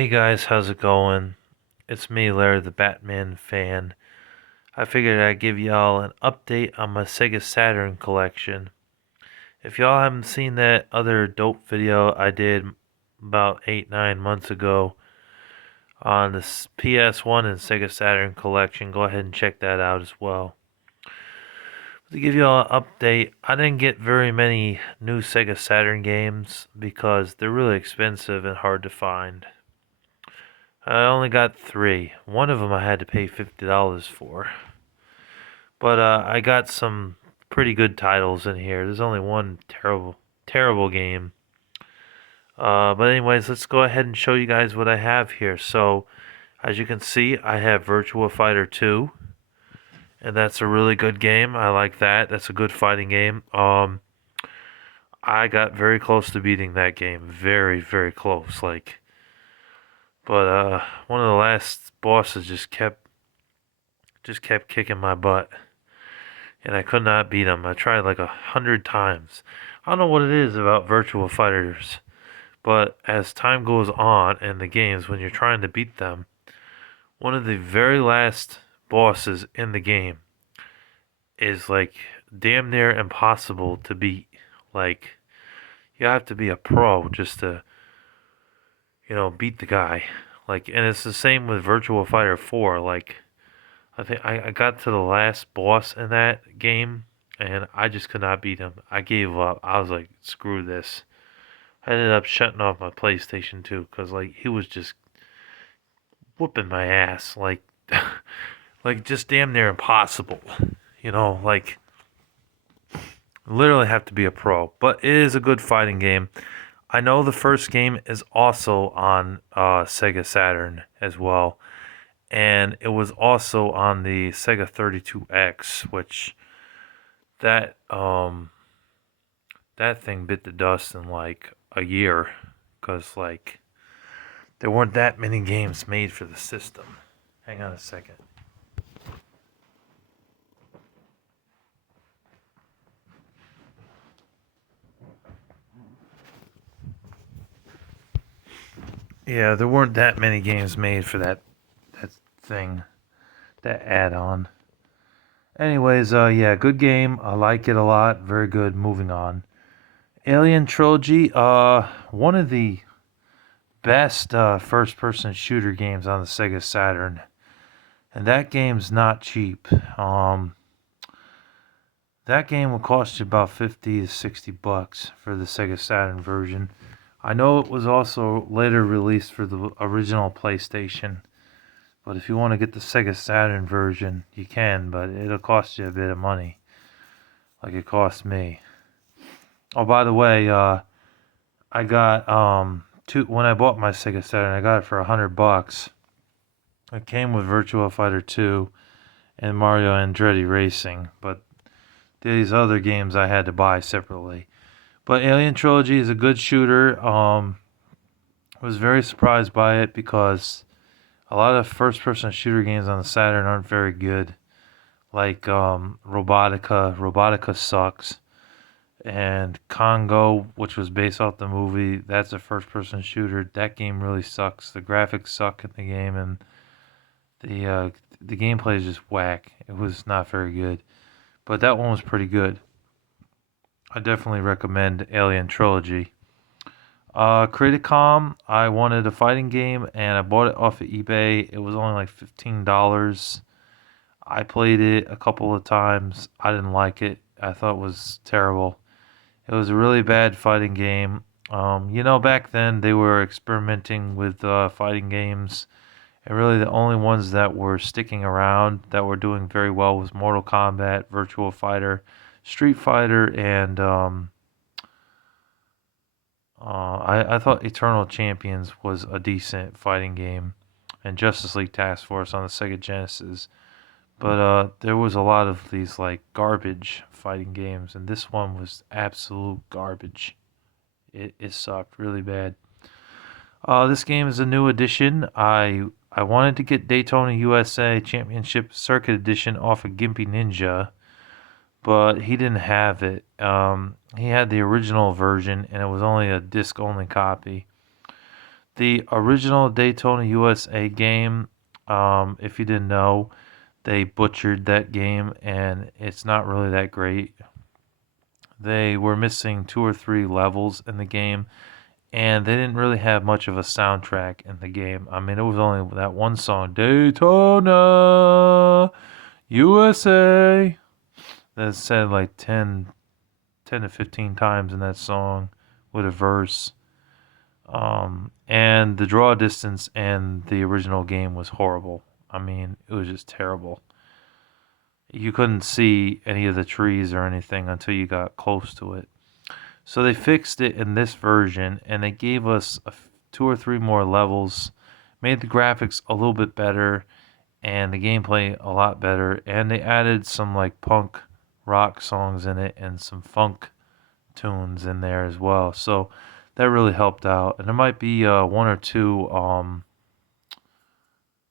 Hey guys, how's it going? It's me, Larry the Batman fan. I figured I'd give y'all an update on my Sega Saturn collection. If y'all haven't seen that other dope video I did about 8-9 months ago on the PS1 and Sega Saturn collection, go ahead and check that out as well. To give y'all an update, I didn't get very many new Sega Saturn games because they're really expensive and hard to find. I only got 3. One of them I had to pay $50 for. But I got some pretty good titles in here. There's only one terrible game. But anyways, let's go ahead and show you guys what I have here. So, as you can see, I have Virtua Fighter 2. And that's a really good game. I like that. That's a good fighting game. I got very close to beating that game. Very, very close. But one of the last bosses just kept kicking my butt, and I could not beat him. I tried like 100 times. I don't know what it is about virtual fighters, but as time goes on in the games, when you're trying to beat them, one of the very last bosses in the game is like damn near impossible to beat. Like, you have to be a pro just to, beat the guy. And it's the same with Virtual Fighter 4. I think I got to the last boss in that game, and I just could not beat him. I gave up. I was like, screw this. I ended up shutting off my PlayStation 2 because he was just whooping my ass, like just damn near impossible. Literally have to be a pro. But it is a good fighting game. I know the first game is also on Sega Saturn as well. And it was also on the Sega 32X, which that that thing bit the dust in like a year, because there weren't that many games made for the system. Hang on a second. Yeah, there weren't that many games made for that thing, that add-on. Anyways, yeah, good game. I like it a lot. Very good. Moving on. Alien Trilogy, one of the best first-person shooter games on the Sega Saturn, and that game's not cheap. That game will cost you about $50 to $60 for the Sega Saturn version. I know it was also later released for the original PlayStation, but if you want to get the Sega Saturn version, you can, but it'll cost you a bit of money, like it cost me. Oh, by the way, I got when I bought my Sega Saturn, I got it for $100. It came with Virtua Fighter 2 and Mario Andretti Racing, but these other games I had to buy separately. But Alien Trilogy is a good shooter. Was very surprised by it because a lot of first-person shooter games on the Saturn aren't very good. Like Robotica. Robotica sucks. And Congo, which was based off the movie, that's a first-person shooter. That game really sucks. The graphics suck in the game, and the gameplay is just whack. It was not very good. But that one was pretty good. I definitely recommend Alien Trilogy. Criticom, I wanted a fighting game, and I bought it off of eBay. It was only like $15. I played it a couple of times. I didn't like it. I thought it was terrible. It was a really bad fighting game. Back then they were experimenting with fighting games, and really the only ones that were sticking around that were doing very well was Mortal Kombat, Virtual Fighter, Street Fighter, and I thought Eternal Champions was a decent fighting game, and Justice League Task Force on the Sega Genesis. But there was a lot of these garbage fighting games, and this one was absolute garbage. It sucked really bad. This game is a new edition. I wanted to get Daytona USA Championship Circuit Edition off of Gimpy Ninja, but he didn't have it. He had the original version, and it was only a disc-only copy. The original Daytona USA game, if you didn't know, they butchered that game and it's not really that great. They were missing 2 or 3 levels in the game, and they didn't really have much of a soundtrack in the game. I mean, it was only that one song, Daytona USA, that's said like 10 to 15 times in that song with a verse. And the draw distance and the original game was horrible. I mean, it was just terrible. You couldn't see any of the trees or anything until you got close to it. So they fixed it in this version, and they gave us 2 or 3 more levels, made the graphics a little bit better, and the gameplay a lot better. And they added some like punk rock songs in it and some funk tunes in there as well. So that really helped out. And there might be 1 or 2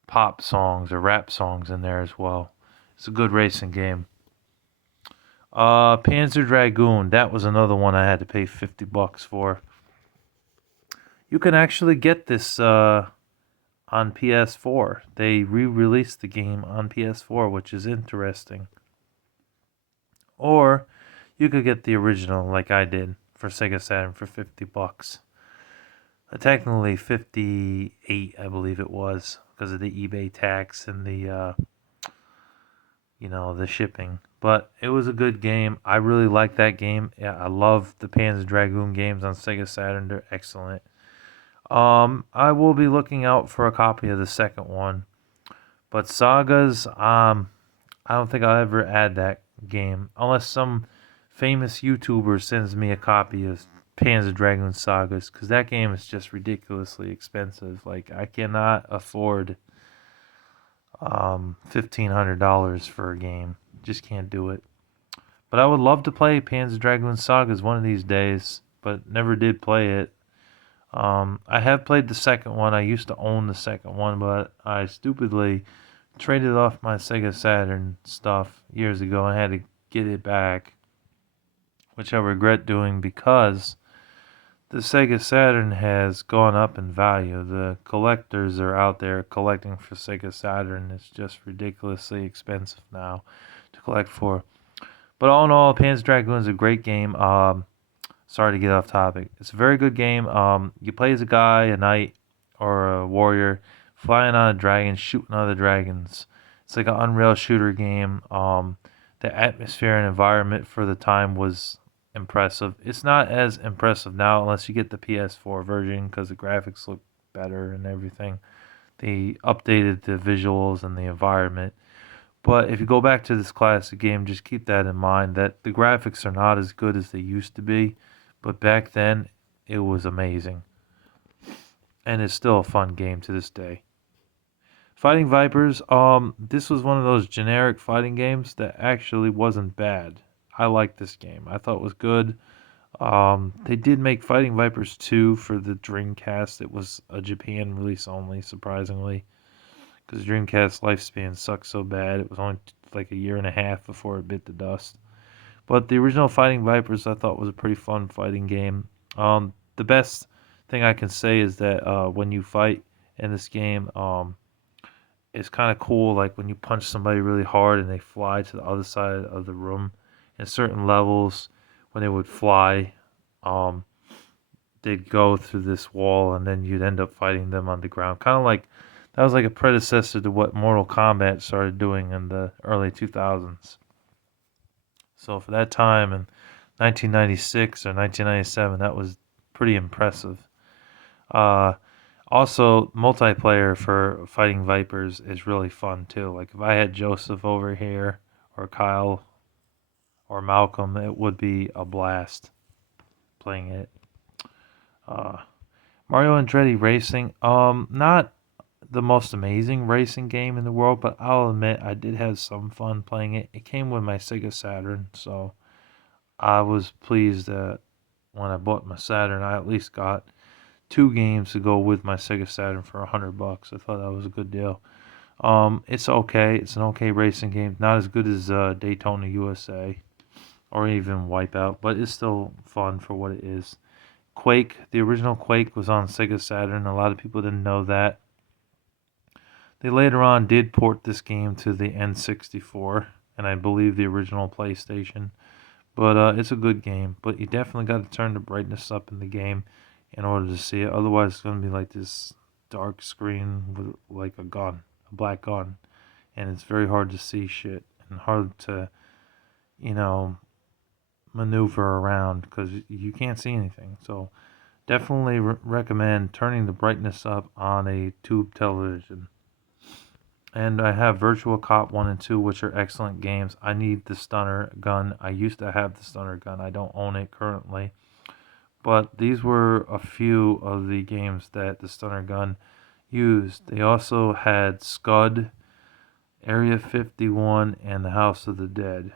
pop songs or rap songs in there as well. It's a good racing game. Panzer Dragoon, that was another one I had to pay $50 for. You can actually get this on PS4. They re-released the game on PS4, which is interesting. Or you could get the original, like I did, for Sega Saturn for $50. Technically 58, I believe it was, because of the eBay tax and the the shipping. But it was a good game. I really like that game. Yeah, I love the Panzer Dragoon games on Sega Saturn. They're excellent. I will be looking out for a copy of the second one. But Sagas, I don't think I'll ever add that game unless some famous YouTuber sends me a copy of Panzer Dragoon Sagas, because that game is just ridiculously expensive. Like, I cannot afford $1,500 for a game. Just can't do it. But I would love to play Panzer Dragoon Sagas one of these days, but never did play it. I have played the second one. I used to own the second one, but I stupidly traded off my Sega Saturn stuff years ago and had to get it back, which I regret doing because the Sega Saturn has gone up in value. The collectors are out there collecting for Sega Saturn. It's just ridiculously expensive now to collect for. But all in all, Panzer Dragoon is a great game. Sorry to get off topic. It's a very good game. You play as a guy, a knight, or a warrior, flying on a dragon, shooting other dragons. It's like an Unreal shooter game. The atmosphere and environment for the time was impressive. It's not as impressive now unless you get the PS4 version because the graphics look better and everything. They updated the visuals and the environment. But if you go back to this classic game, just keep that in mind that the graphics are not as good as they used to be. But back then, it was amazing. And it's still a fun game to this day. Fighting Vipers, this was one of those generic fighting games that actually wasn't bad. I liked this game. I thought it was good. They did make Fighting Vipers 2 for the Dreamcast. It was a Japan release only, surprisingly. Because Dreamcast lifespan sucked so bad. It was only like a year and a half before it bit the dust. But the original Fighting Vipers I thought was a pretty fun fighting game. The best thing I can say is that when you fight in this game, it's kind of cool. Like when you punch somebody really hard and they fly to the other side of the room. In certain levels, when they would fly, they'd go through this wall and then you'd end up fighting them on the ground. Kind of like that was like a predecessor to what Mortal Kombat started doing in the early 2000s. So for that time in 1996 or 1997, that was pretty impressive. Also, multiplayer for Fighting Vipers is really fun too. Like if I had Joseph over here or Kyle or Malcolm, it would be a blast playing it. Mario and Andretti Racing, not the most amazing racing game in the world, but I'll admit I did have some fun playing it. It came with my Sega Saturn, so I was pleased that when I bought my Saturn, I at least got 2 games to go with my Sega Saturn for $100. I thought that was a good deal. It's okay. It's an okay racing game. Not as good as Daytona USA or even Wipeout, but it's still fun for what it is. Quake, the original Quake was on Sega Saturn. A lot of people didn't know that. They later on did port this game to the N64 and I believe the original PlayStation. But it's a good game. But you definitely got to turn the brightness up in the game in order to see it. Otherwise, it's going to be like this dark screen with like a gun, a black gun. And it's very hard to see shit and hard to, you know, maneuver around because you can't see anything. So definitely recommend turning the brightness up on a tube television. And I have Virtual Cop 1 and 2, which are excellent games. I need the stunner gun. I used to have the stunner gun. I don't own it currently. But these were a few of the games that the stunner gun used. They also had Scud, Area 51, and the House of the Dead.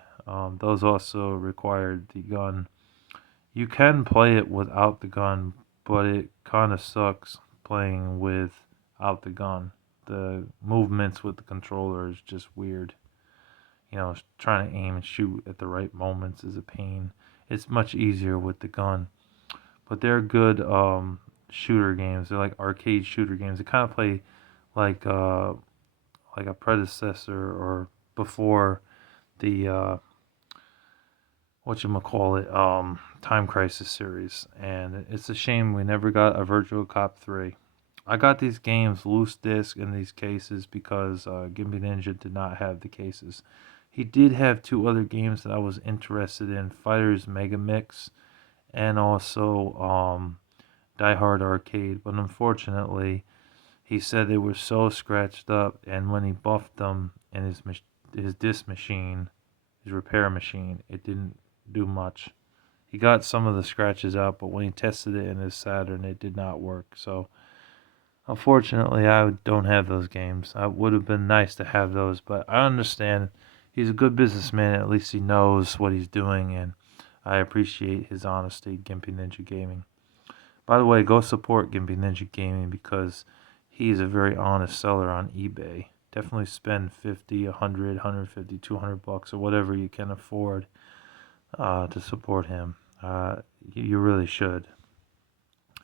Those also required the gun. You can play it without the gun, but it kind of sucks playing without the gun. The movements with the controller is just weird. You know, trying to aim and shoot at the right moments is a pain. It's much easier with the gun. But they're good shooter games. They're like arcade shooter games. They kind of play like a predecessor or before the Time Crisis series. And it's a shame we never got a Virtual Cop 3. I got these games loose disc in these cases because Gimpy Ninja did not have the cases. He did have two other games that I was interested in, Fighters Mega Mix and also Die Hard Arcade, but unfortunately he said they were so scratched up, and when he buffed them in his disc machine, his repair machine, it didn't do much. He got some of the scratches out, but when he tested it in his Saturn, it did not work. So unfortunately, I don't have those games. It would have been nice to have those, but I understand. He's a good businessman. At least he knows what he's doing, and I appreciate his honesty, Gimpy Ninja Gaming. By the way, go support Gimpy Ninja Gaming because he's a very honest seller on eBay. Definitely spend 50, 100, 150, 200 bucks or whatever you can afford to support him. You really should.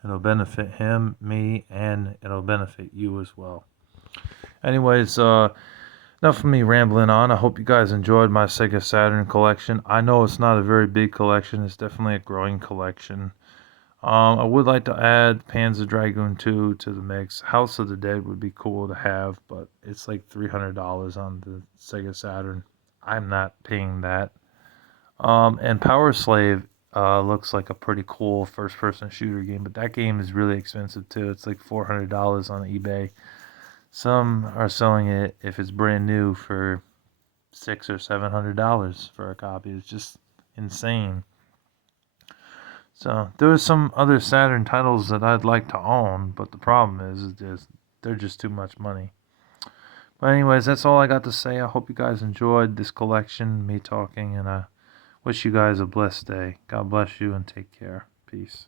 It'll benefit him, me, and it'll benefit you as well. Anyways, enough of me rambling on. I hope you guys enjoyed my Sega Saturn collection. I know it's not a very big collection. It's definitely a growing collection. I would like to add Panzer Dragoon 2 to the mix. House of the Dead would be cool to have, but it's like $300 on the Sega Saturn. I'm not paying that. And Power Slave looks like a pretty cool first-person shooter game, but that game is really expensive too. It's like $400 on eBay. Some are selling it if it's brand new for $600 or $700 for a copy. It's just insane. So there are some other Saturn titles that I'd like to own, but the problem is they're just too much money. But anyways, that's all I got to say. I hope you guys enjoyed this collection, me talking, and I wish you guys a blessed day. God bless you and take care. Peace.